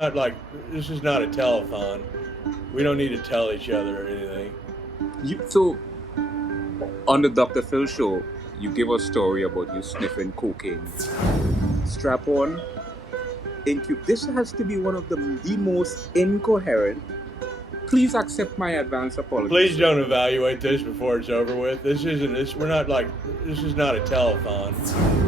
Not like, this is not a telethon. We don't need to tell each other or anything. So, on the Dr. Phil show, you give a story about you sniffing cocaine. Strap on. This has to be one of the most incoherent. Please accept my advance apology. Please don't evaluate this before it's over with. This is not a telethon.